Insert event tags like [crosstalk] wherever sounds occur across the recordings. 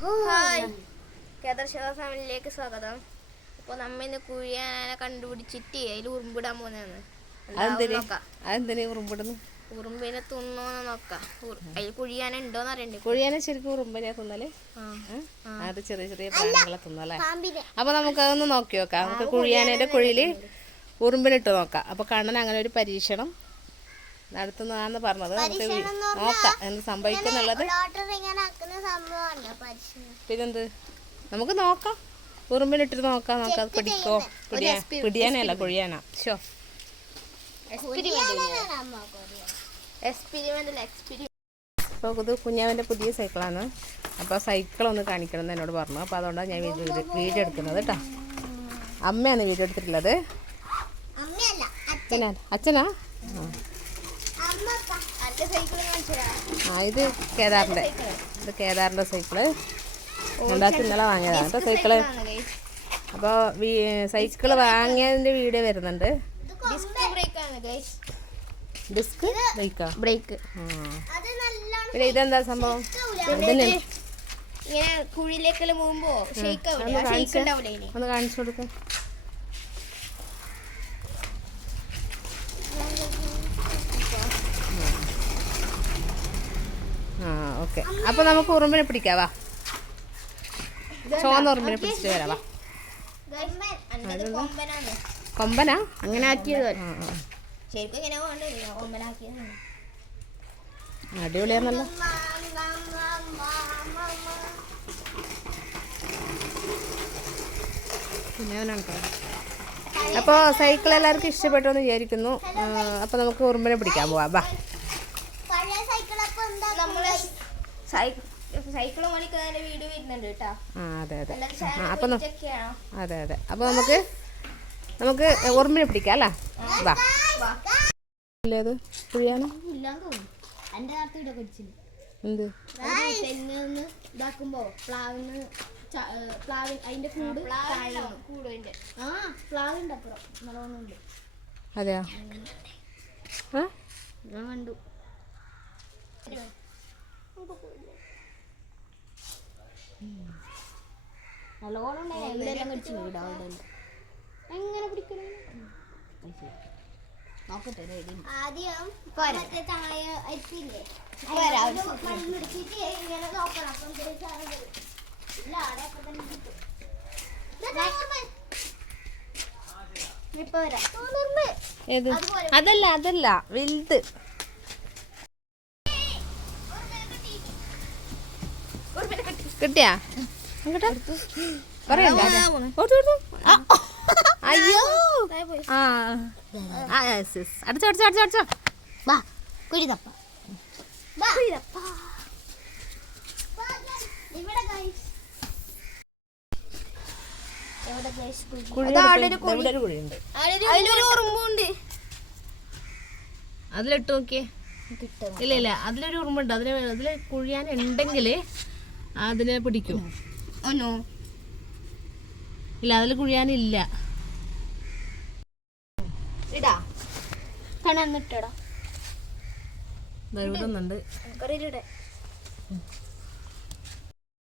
Hi. Kedar Shiva ഫാമിലിയിലേക്ക് സ്വാഗതം. അപ്പോൾ നമ്മ ഇന്ന് കുഴിയാനെ കണ്ടുപിടിച്ചിട്ട് അതിൽ ഉറുമ്പിടാൻ പോകുന്നതാണ് ഉറുമ്പിടുന്നു? ഉറുമ്പിനെ തിന്നോന്ന് നോക്കാം. അതിൽ കുഴിയാന ഉണ്ടോന്ന് അറിയണ്ടേ? കുഴിയാനെ ശരിക്കും ഉറുമ്പിനെ തിന്നൽ? ആ. അത് ചെറിയ ചെറിയ പ്രാണികളെ തിന്നല്ലേ? അപ്പൊ നമുക്ക് അതൊന്ന് നോക്കി നോക്കാം. നമുക്ക് കുഴിയാനയുടെ കുഴിയിൽ ഉറുമ്പിനിട്ട് നോക്കാം. അപ്പൊ കണ്ണൻ അങ്ങനെ ഒരു പരീക്ഷണം നടത്തുന്നതാന്ന് പറഞ്ഞത്. നമുക്ക് നോക്കാം എന്ത് സംഭവിക്കുന്നുള്ളത് പിന്നെന്ത്? നമുക്ക് നോക്കാം. ഉറുമ്പിലിട്ടിട്ട് നോക്കാം. നമുക്ക് അത് പിടിക്കോ പിടിയാ പിടിയാനല്ല കുഴിയാനാ. ഷോ അപ്പോൾ ഇത് കുഞ്ഞാവന്റെ പുതിയ സൈക്കിളാണ്. അപ്പോൾ സൈക്കിൾ ഒന്ന് കാണിക്കണം എന്ന് എന്നോട് പറഞ്ഞു. അപ്പോൾ അതുകൊണ്ടാണ് ഞാൻ വീഡിയോ വീഡിയോ എടുക്കുന്നത് കേട്ടോ. അമ്മയാണ് വീഡിയോ എടുത്തിട്ടുള്ളത്. പിന്നെ അച്ഛനാ? ആ. ഇത് കേദാറിന്റെ. ഇത് കേദാറിന്റെ സൈക്കിൾ. രണ്ടാമത്തെ ഇന്നലെ വാങ്ങിയതാണ്. കേട്ടോ സൈക്കിൾ. അപ്പോൾ സൈക്കിൾ വാങ്ങിയതിന്റെ വീഡിയോ വരുന്നുണ്ട്. Disc brake? ബ്രേക്ക്. പിന്നെ ഇതെന്താ സംഭവം? ഇങ്ങനെ കുഴിയിലേക്കെല്ലാം പോകുമ്പോ ഷെയ്ക്ക് ഒന്ന് ഷെയ്ക്ക് കാണിച്ച് ഒന്ന് കാണിച്ചു കൊടുക്ക ആ ഓക്കെ. അപ്പൊ നമുക്ക് ഉറുമ്പിനെ പിടിക്കാവാ ചുവന്ന ഉറുമ്പിനെ പിടിച്ചിട്ട് വരാവാ അന്നത് കൊമ്പനാണ്. കൊമ്പനാ? അങ്ങനെ ആക്കിയത് അടിപൊളിയാന്നല്ലോ അപ്പോൾ സൈക്കിൾ എല്ലാവർക്കും ഇഷ്ടപ്പെട്ടു എന്ന് വിചാരിക്കുന്നു. അപ്പോൾ നമുക്ക് ഉറുമ്പിനെ പിടിക്കാൻ പോവാം വാ നമ്മൾ സൈക്കിൾ വീഡിയോ വരുന്നുണ്ട് കേട്ടോ. ആ അതെ അതെ. അപ്പൊ അതെ അതെ. നമുക്ക് നമുക്ക് ഉറുമ്പിനെ പിടിക്കാം അല്ലേ? വാ. ഇല്ലേ പുഴിയാണ് എന്ത്? ഇതാക്കുമ്പോ അതിന്റെ കൂട് ആ പ്ലാവിന്റെ അപ്പുറം. നല്ലോണമുണ്ട്. അതെയോ? ഞാൻ കണ്ടു. നല്ലോണം കടിച്ചു എങ്ങനെ പിടിക്കണേ നോക്കട്ടെ ആദ്യം അരിപ്പില്ലേ ഇങ്ങനെ നോക്കണം അപ്പം. ഇല്ല അവിടെ അപ്പൊ തന്നെ കിട്ടും. അതല്ല അതല്ല. വലുത്. കിട്ടിയാ? പറയണ്ട. അയ്യോ. ആ ആ yes, yes. അടിച്ചോ അടിച്ചോ അടിച്ചോ അടിച്ചോ. വാ കുഴി? ഉറുമ്പുണ്ട്. അതിലിട്ട് നോക്കിയേ. ഇല്ല ഇല്ല. അതിലൊരു ഉറുമ്പുണ്ട്. അതിന് അതിൽ കുഴിയാൻ ഉണ്ടെങ്കിൽ അതിനെ പിടിക്കും. ഇല്ല അതിൽ കുഴിയാനില്ല.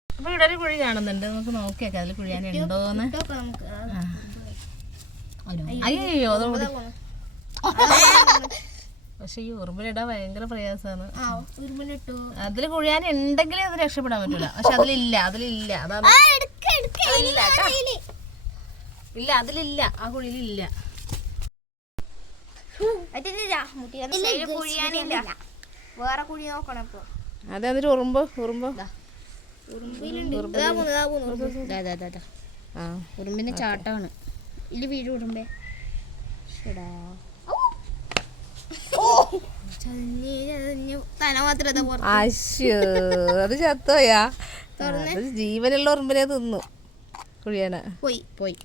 അപ്പൊ ഇവിടെ ഒരു കുഴി കാണുന്നുണ്ട്. നമുക്ക് നോക്കിയൊക്കെ അതിൽ കുഴിയാനുണ്ടോന്ന് അയ്യോ അതോട് പക്ഷെ ഈ ഉറുമ്പിലിടാൻ ഭയങ്കര പ്രയാസമാണ്. അതിൽ കുഴിയാൻ ഉണ്ടെങ്കിൽ അത് രക്ഷപ്പെടാൻ പറ്റൂല. പക്ഷെ അതിലില്ല അതിലില്ല. അതാണ്. ഇല്ല അതിലില്ല. ആ കുഴിയിലില്ല. വേറെ കുഴി നോക്കണം ഇപ്പൊ. അതെ അതിൽ ഉറുമ്പ് ഉറുമ്പ്. ഉറുമ്പിലുണ്ട്. ഇതാ പോന്നു ഇതാ പോന്നു ആ. ഉറുമ്പിന്റെ ചാട്ടമാണ് ഇല്ല വീട് ഉറുമ്പേ. ചതഞ്ഞ് തല മാത്രം അത് ചത്തോയാ. അത് ജീവനുള്ള ഉറുമ്പിനെ തിന്നു കുഴിയാന. പോയി. പോയി.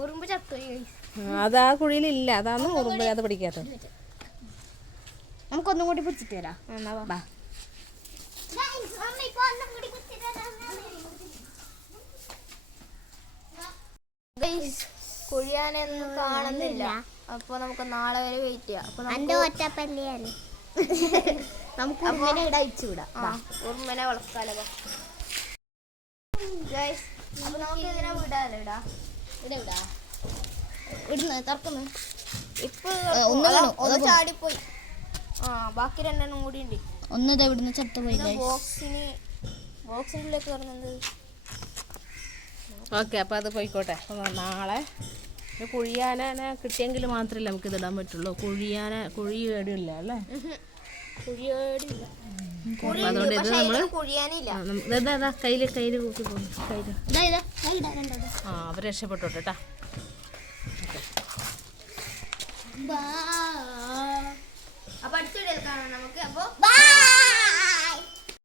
ഉറുമ്പ് ചത്തോയി അതാ കുഴിയിലില്ല. അതാണ് ഉറുമ്പിനകത്ത് അത് പിടിക്കാത്തത്. നമുക്കൊന്നും കൂടി പിടിച്ചിട്ട് തരാം എന്നാ Guys, കുഴിയാനൊന്നും കാണുന്നില്ല. അപ്പൊ നമുക്ക് നാളെ വരെ വെയിറ്റ് ചെയ്യാം. അപ്പൊ ഒറ്റപ്പല്ലിയാണ്. [laughs] നമുക്ക് ഇവിടെ ഉറുമ്പനെ വളർത്താലോ അപ്പൊ നമുക്ക് ഇതിനെ വിടാലോ ഇടാ. ഇവിടെ വിടാ. ഇടുന്നു? തുറക്കുന്നു. ഇപ്പൊ ഒന്ന്. ചാടിപ്പോയി. ആ ബാക്കി രണ്ടെണ്ണം കൂടി ഉണ്ട്. ഒന്ന് ഇത് ഇവിടുന്ന് ചത്തുപോയി. ബോക്സിന് ബോക്സിനുള്ളിലേക്ക് പറഞ്ഞത് ഓക്കെ അപ്പോൾ അത് പോയിക്കോട്ടെ. നാളെ ഒരു കുഴിയാനെ കിട്ടിയെങ്കിൽ മാത്രമല്ലേ നമുക്ക് ഇതിടാൻ പറ്റുള്ളൂ. കുഴിയാന കുഴി കേടില്ല അല്ലേ? അതുകൊണ്ട് ഇത് കൂട്ടി പോകുന്നു ആ അവർ രക്ഷപ്പെട്ടോട്ടെ കേട്ടാ. അപ്പൊ അടുത്ത വീഡിയോയിൽ കാണാം നമുക്ക്. അപ്പൊ